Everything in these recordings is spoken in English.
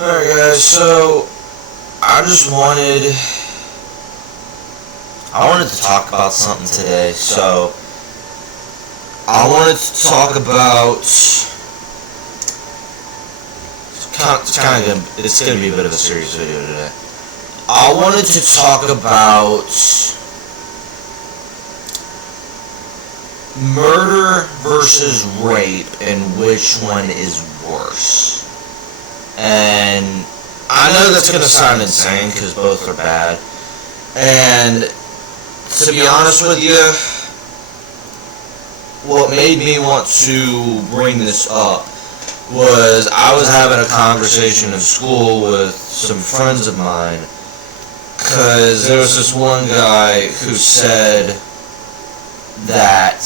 Alright guys, so I just wanted to talk about something today. So I wanted to talk about it's gonna be a bit of a serious video today. I wanted to talk about murder versus rape and which one is worse. And I know that's going to sound insane because both are bad. And to be honest with you, what made me want to bring this up was I was having a conversation in school with some friends of mine, because there was this one guy who said that,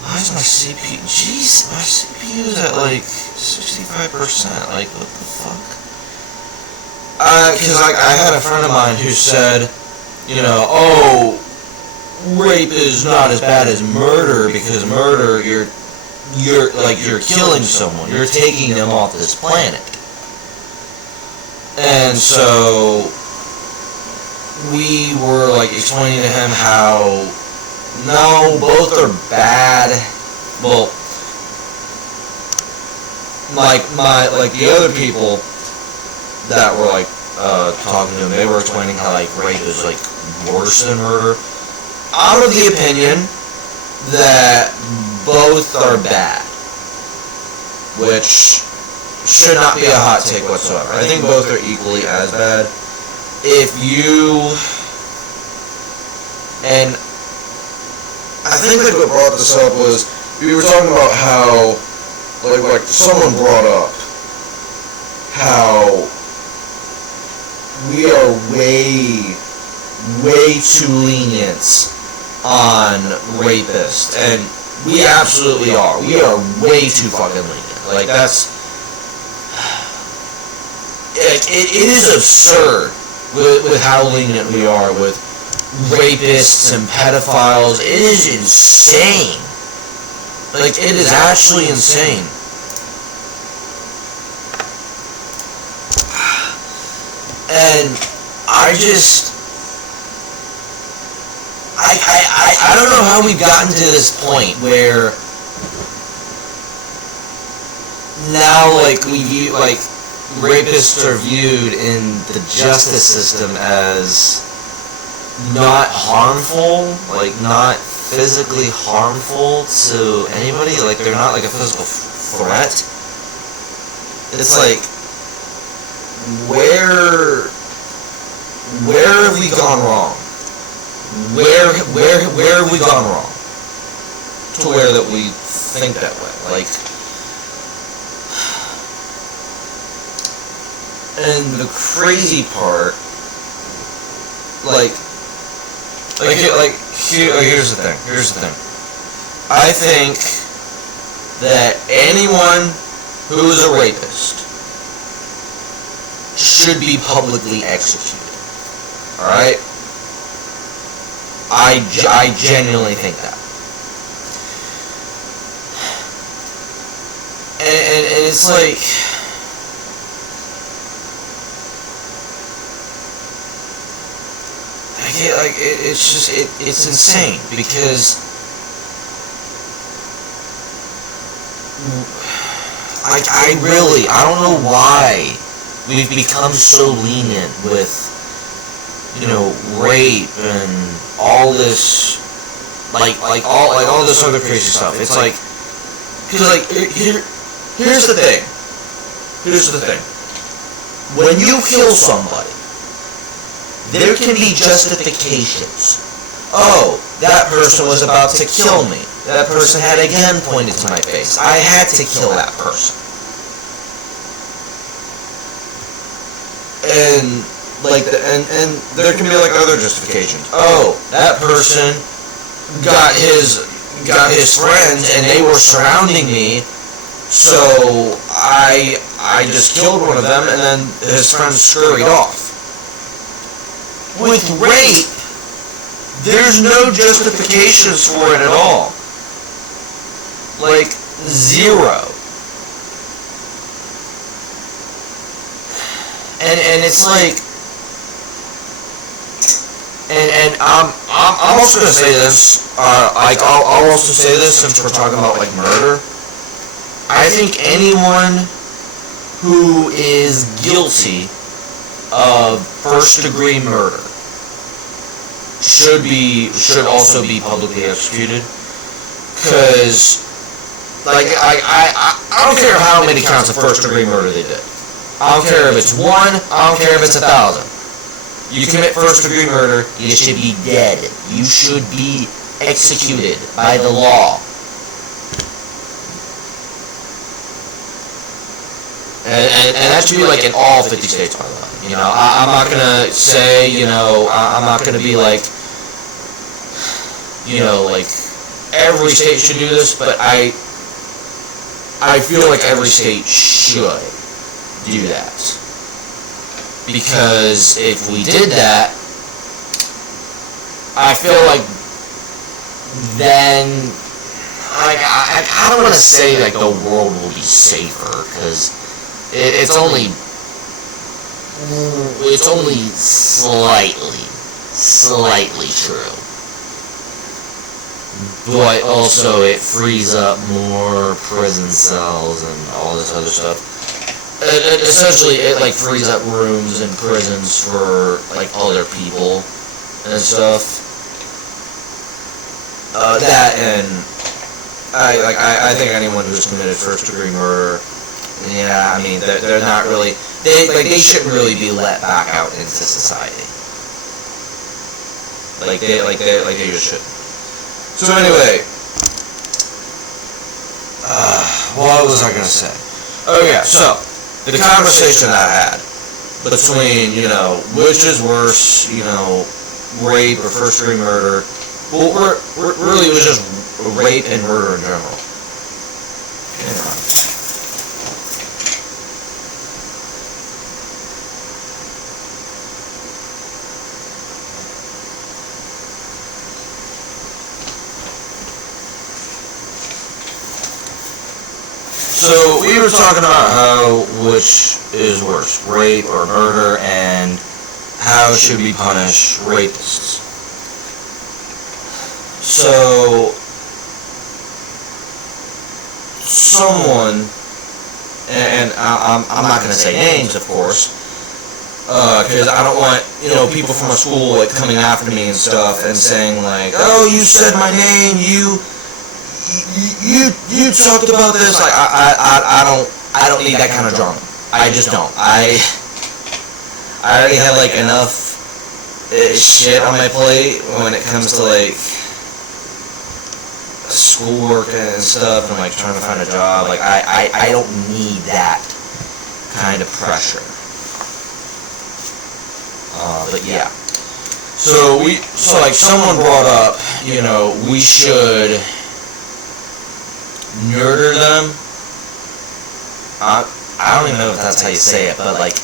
why is my CPU, jeez, my CPU is at like 65%, like what the fuck? Because I had a friend of mine who said, oh, rape is not as bad as murder, because murder, you're killing someone, you're taking them off this planet. And so we were like explaining to him how no, both are bad. Well, like the other people that were like talking to him, they were explaining how like rape is like worse than murder. I'm of the opinion that both are bad, which should not be a hot take whatsoever. I think both are equally as bad. And I think like what brought this up was we were talking about how like someone brought up how we are way too lenient on rapists, and we absolutely are. We are way too fucking lenient. Like it is absurd with how lenient we are with rapists and pedophiles. It is insane. Like, it is actually insane. And I don't know how we've gotten to this point where now, like, rapists are viewed in the justice system as not harmful, like not physically harmful to anybody, like they're not like a physical threat. It's like, where have we gone wrong? Where have we gone wrong to where that we think that way? Like, and the crazy part, here's the thing. I think that anyone who is a rapist should be publicly executed. Alright? I genuinely think that. And it's like, it's insane, because I don't know why we've become so lenient with, rape and all this, all this other crazy stuff. It's like, because here's the thing. When you kill somebody, there can be justifications. Oh, that person was about to kill me. That person had a gun pointed to my face. I had to kill that person. And and there can be like other justifications. Oh, that person got his friends and they were surrounding me, so I just killed one of them and then his friends scurried off. With rape, there's no justifications for it at all. Like, zero. and it's like, and I'm also gonna say this. Like I'll also say this since we're talking about like murder. I think anyone who is guilty of first-degree murder should also be publicly executed. Because, like, I don't care how many counts of first-degree murder they did. I don't care if it's 1. I don't care if it's 1,000. You commit first-degree murder, you should be dead. You should be executed by the law. And that should be like in all 50 states, by the way. You know, I'm not gonna say, you know, I'm not gonna be like, you know, like every state should do this, but I feel like every state should do that. Because if we did that, I feel like then I don't want to say like the world will be safer, because it's only slightly true. But also it frees up more prison cells and all this other stuff. Essentially, it like frees up rooms in prisons for like other people and stuff. That and I think anyone who's committed first-degree murder, yeah, I mean they're not really they shouldn't really be let back out into society. Like they just shouldn't. So anyway, what was I gonna say? Oh yeah, so the conversation I had between, you know, which is worse, you know, rape or first-degree murder. Well, really, it was just rape and murder in general. Yeah. So we were talking about which is worse, rape or murder, and how should we punish rapists. So someone, and I'm not going to say names, of course, because I don't want, you know, people from a school like coming after me and stuff and saying like, oh, you said my name, you talked about this. Like I don't need that kind of drama. I just don't. I already have like enough shit on my plate when it comes to like schoolwork and stuff and like trying to find a job. Like I don't need that kind of pressure. But yeah. So like someone brought up, you know, we should murder them. I don't even know if that's how you say it, but like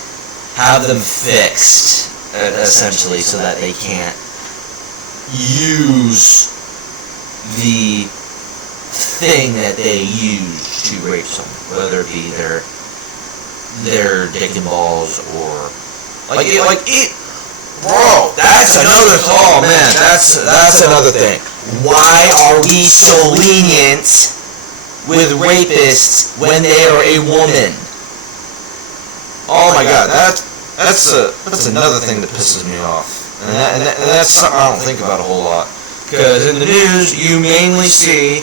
have them fixed essentially so that they can't use the thing that they used to rape someone, whether it be their dick and balls or bro, that's another oh man, that's another thing. Why are we so lenient with rapists when they are a woman? Oh my god, that's another thing that pisses me off, and that's something I don't think about a whole lot. Because in the news, you mainly see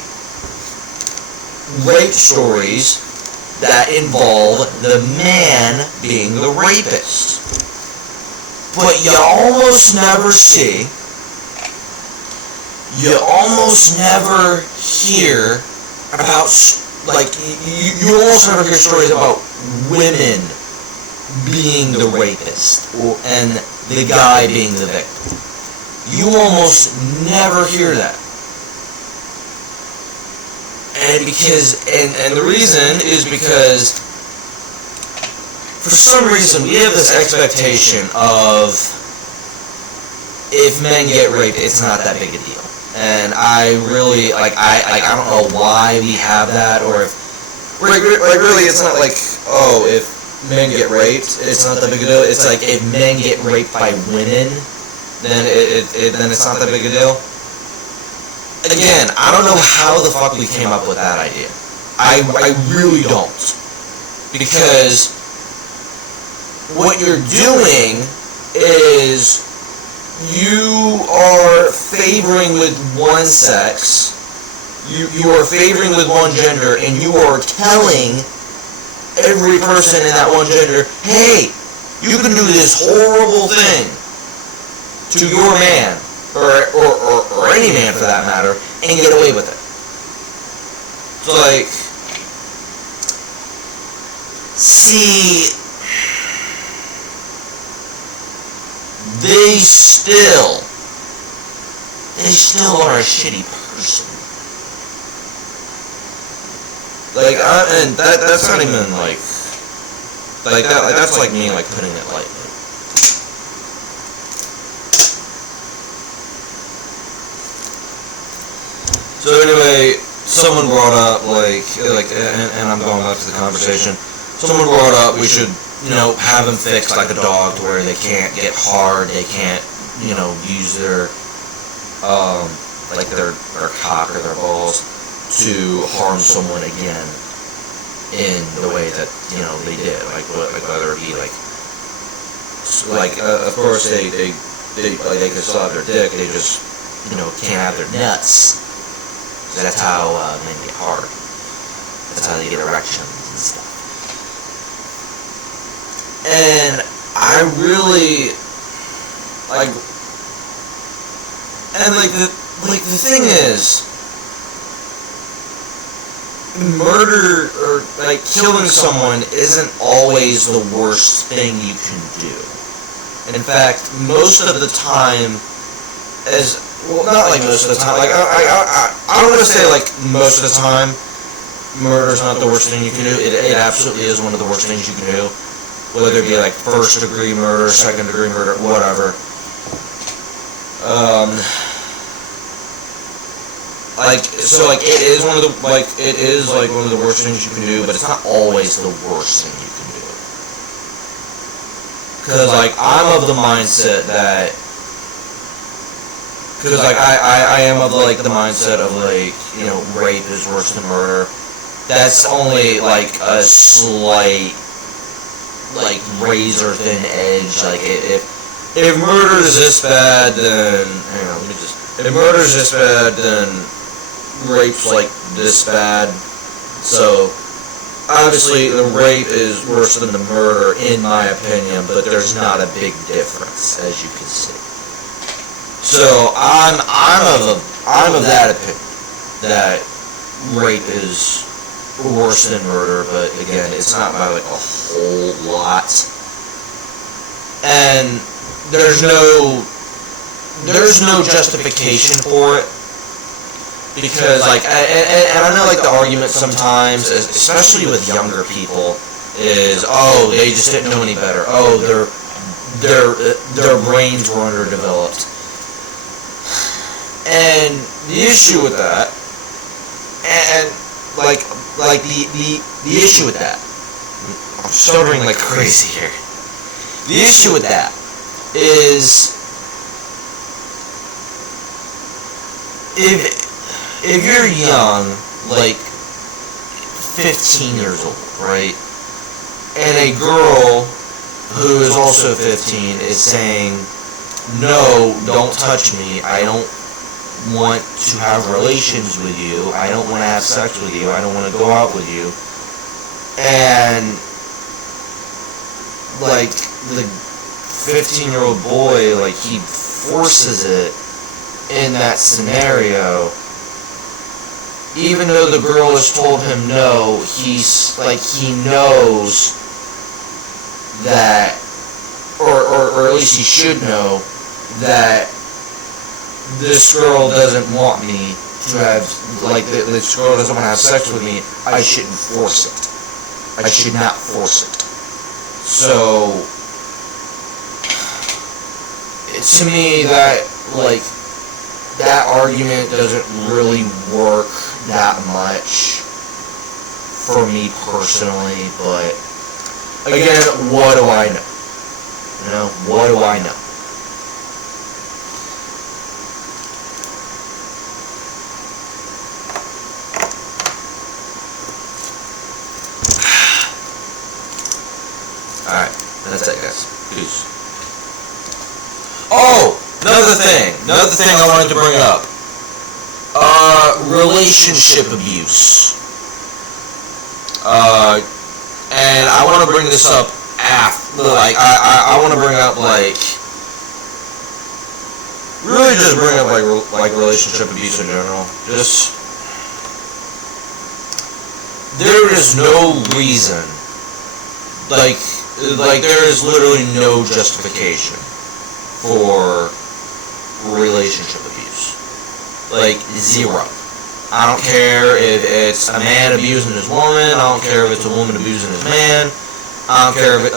rape stories that involve the man being the rapist. But you almost never hear about, like, you almost never hear stories about women being the rapist and the guy being the victim. You almost never hear that. And the reason is because for some reason we have this expectation of if men get raped, it's not that big a deal. And I really I don't know why we have that, or if really it's not like, oh, if men get raped, it's not that big a deal. It's like if men get raped by women, then then it's not that big a deal. Again, I don't know how the fuck we came up with that idea. I really don't. Because what you're doing is you are favoring with one sex, you are favoring with one gender, and you are telling every person in that one gender, hey, you can do this horrible thing to your man, or any man for that matter, and get away with it. So like, see, they still are a shitty person. Like, and that's not even like that. That's like me like putting it lightly. So anyway, someone brought up and I'm going back to the conversation. Someone brought up we should, have them fixed like a dog to where they can't get hard, they can't, use their, their cock or their balls to harm someone again in the way that, they did. Like whether it be of course they can still have their dick, they just, can't have their nuts. That's how men get hard. That's how they get erections and stuff. And I really the thing is, murder or killing someone isn't always the worst thing you can do. In fact, most of the time, not most of the time, I don't want to say most of the time, murder's not the worst thing you can do. It absolutely is one of the worst things you can do. Whether it be first degree murder, second degree murder, whatever. It is one of the worst things you can do, but it's not always the worst thing you can do. Because I'm of the mindset that, because I am of the mindset of rape is worse than murder. That's only a slight razor thin edge. If murder is this bad, then if murder is this bad, then rape's this bad. So obviously the rape is worse than the murder in my opinion, but there's not a big difference, as you can see. So I'm of that opinion that rape is worse than murder, but again, it's not by a whole lot. And there's no justification for it, because and I know the argument sometimes, especially with younger people, is they just didn't know any better. Their brains were underdeveloped. And the issue with that, and the issue with that, I'm stuttering like crazy here. The issue with that is, if you're young, 15 years old, right, and a girl who is also 15 is saying, no, don't touch me, I don't want to have relations with you, I don't want to have sex with you, I don't want to go out with you, and the 15-year-old boy, he forces it in that scenario, even though the girl has told him no, he knows that, or at least he should know that this girl doesn't want me to have, this girl doesn't want to have sex with me, I shouldn't force it. I should not force it. So, to me, that argument doesn't really work that much for me personally, but again, what do I know? You know, what do I know? Alright, that's it, guys. Peace. Oh! Another thing I wanted to bring up. Relationship abuse. And I want to bring this up after, like, I want to bring up, like, really just bring up, like relationship abuse in general. Just, there is no reason, like there is literally no justification for relationship abuse. Like, zero. I don't care if it's a man abusing his woman. I don't care if it's a woman abusing his man. I don't care if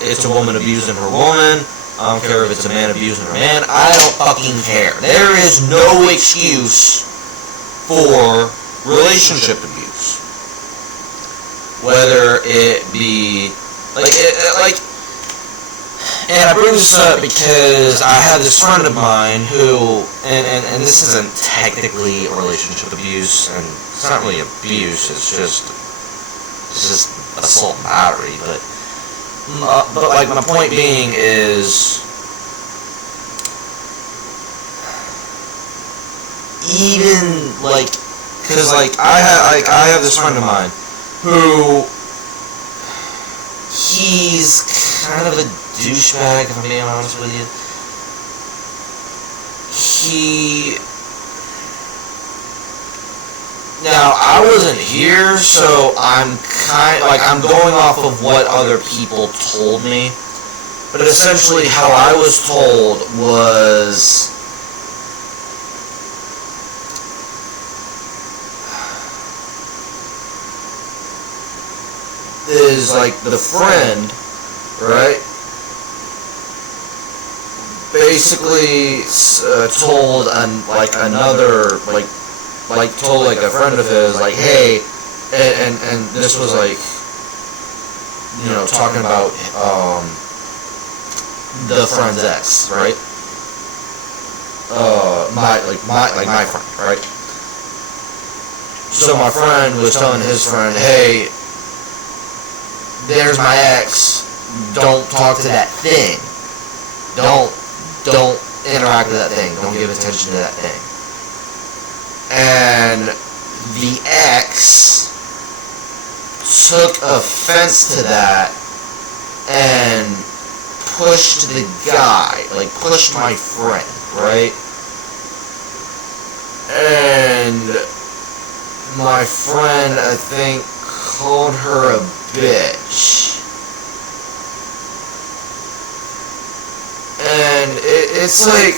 it's a woman abusing her woman. I don't care if it's a man abusing her man. I don't fucking care. There is no excuse for relationship abuse. Whether it be and I bring this up because I had this friend of mine who, and this isn't technically a relationship abuse, and it's not really abuse, it's just assault and battery, but like, my point being is, even, like, cause, like, I have this friend of mine who, he's kind of a douchebag, if I'm being honest with you. Now, I wasn't here, so I'm I'm going off of what other people told me. But essentially, how I was told was, like, the friend, right, basically told another, told, like, a friend of his, like, hey, and this was, like, you know, talking about the friend's ex, right? My friend, right? So my friend was telling his friend, hey, there's my ex, don't talk to that thing. Don't interact with that thing. Don't give attention to that thing. And the ex took offense to that and pushed the guy, like, pushed my friend, right? And my friend, I think, called her a bitch. And it's like,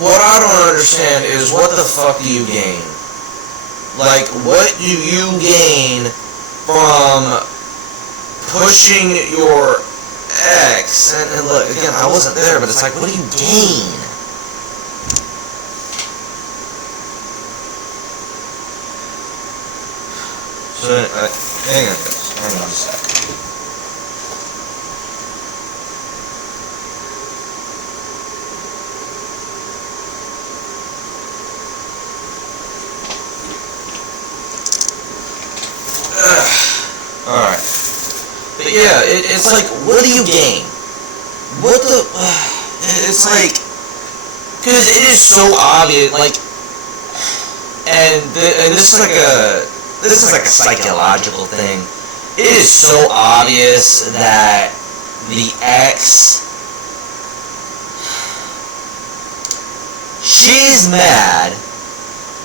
what I don't understand is, what the fuck do you gain? Like, what do you gain from pushing your ex? And look, again, I wasn't there, but it's like, what do you gain? So, hang on, guys. Hang on a sec. Alright. But yeah, it's like, what do you gain? What the... it's like... Because it is so obvious, like... And this is like a... This is like a psychological thing. It is so obvious that the ex... She's mad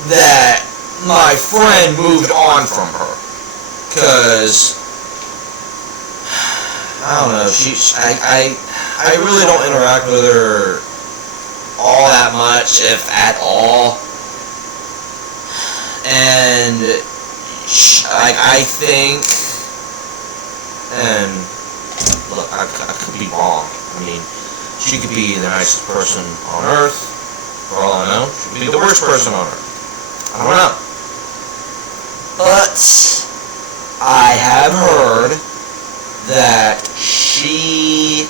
that my friend moved on from her. Because... I don't know, I really don't interact with her all that much, if at all. And I think, and look, I could be wrong. I mean, she could be the nicest person on earth, for all I know. She could be the worst person on earth. I don't know. But I have heard that she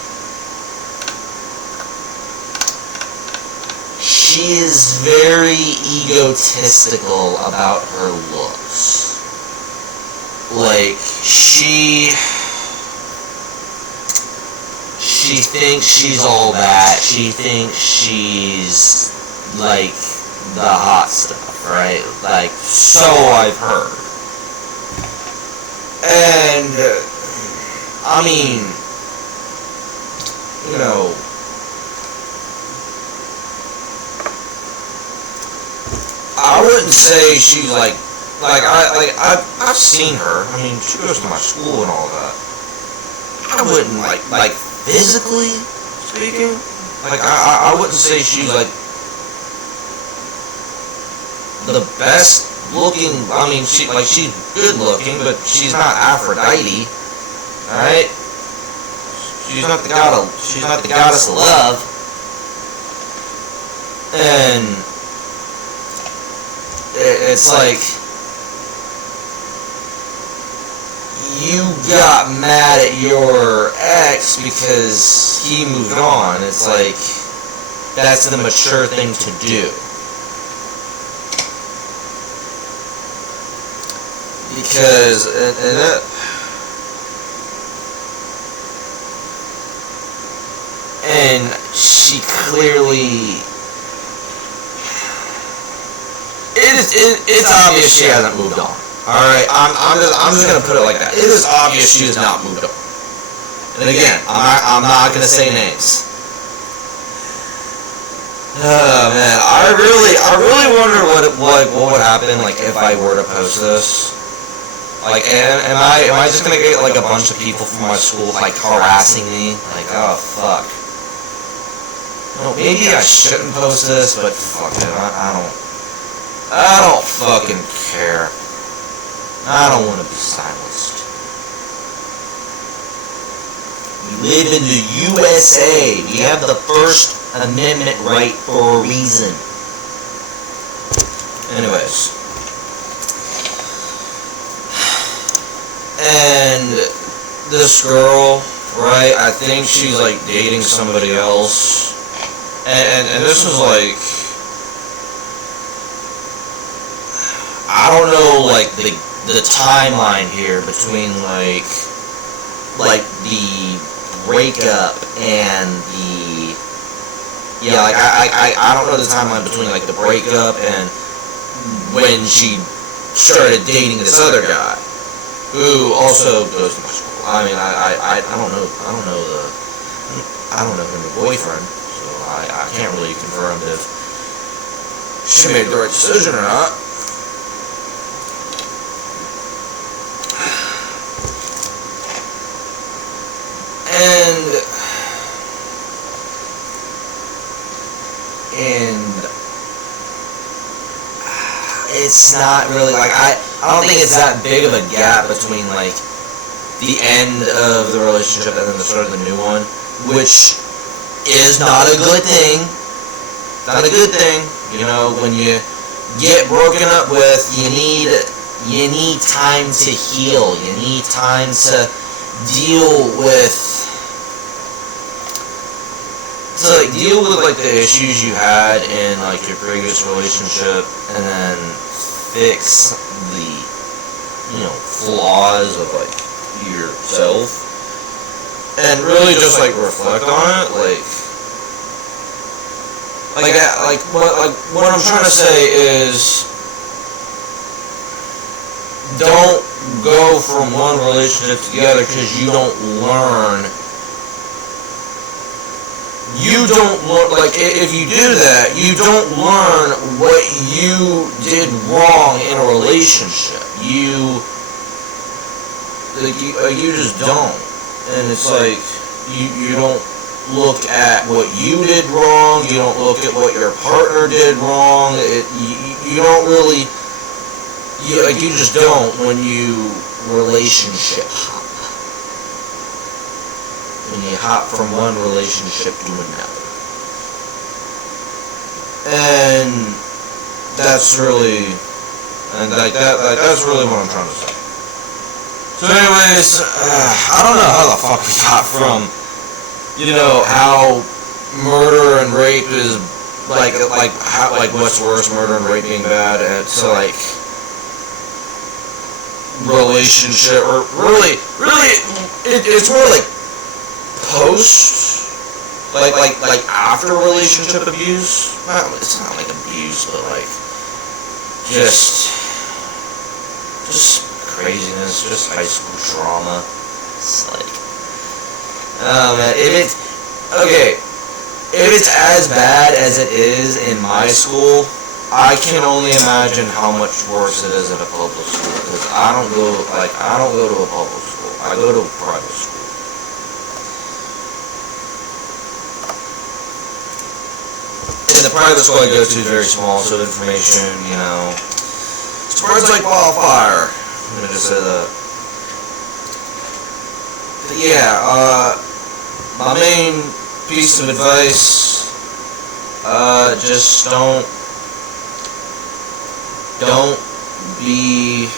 is very egotistical about her looks. Like, she thinks she's all that. She thinks she's, like, the hot stuff, right? Like, so I've heard. And, I mean, you know, I wouldn't say she's I've seen her. I mean, she goes to my school and all that. I wouldn't like physically speaking, I wouldn't say she's like the best looking. I mean, she's good looking, but she's not Aphrodite, alright? She's not the goddess of love. And it's like, you got mad at your ex because he moved on. It's like, that's the mature thing to do. Because, and she clearly, it's obvious she hasn't moved on. Alright, I'm just gonna put it like that. It is obvious she has not moved on. And again, I'm not gonna say names. Oh man, I really wonder what would happen like if I were to post this. Like, am I just gonna get like a bunch of people from my school like harassing me? Like, oh fuck. Well, maybe I shouldn't post this, but fuck it, I don't fucking care. I don't want to be silenced. We live in the USA. We have the First Amendment right for a reason. Anyways. And this girl, right, I think she's like dating somebody else. And this was like, I don't know, like the timeline here between like the breakup and the, yeah, like I don't know the timeline between like the breakup and when she started dating this other guy who also goes to my school. I mean, I don't know her boyfriend, so I can't really confirm if she made the right decision or not. And it's not really like, I don't think it's that big of a gap between like the end of the relationship and then the start of the new one, which is not a good thing. Not a good thing. You know, when you get broken up with, you need time to heal. You need time to deal with like the issues you had in like your previous relationship, and then fix the, you know, flaws of like yourself, and really just like reflect on it. What I'm trying to say is, don't go from one relationship to the other because you don't learn. Like, if you do that, you don't learn what you did wrong in a relationship. You just don't. And it's like, you don't look at what you did wrong, you don't look at what your partner did wrong, you don't really, you just don't when you relationship hop. When you hop from one relationship to another. And that's really And like that's really what I'm trying to say. So anyways, I don't know how the fuck we got from, how murder and rape is like what's worse, murder and rape being bad, and to like relationship, or really it's more like post, like after relationship abuse. Well, it's not like abuse, but like just craziness, just high school drama. It's like, oh man, if it's as bad as it is in my school, I can only imagine how much worse it is at a public school. Because I don't go to a public school. I go to a private school. And the private school I go to is very small, so information, spreads like wildfire. I'm gonna just say that. But yeah, my main piece of advice, just don't be,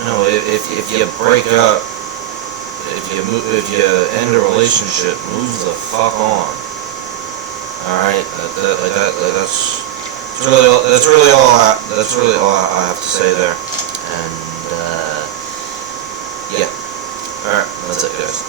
if you break up, if you end a relationship, move the fuck on. Alright, that's really all I have to say there. And yeah. Alright, that's it, guys.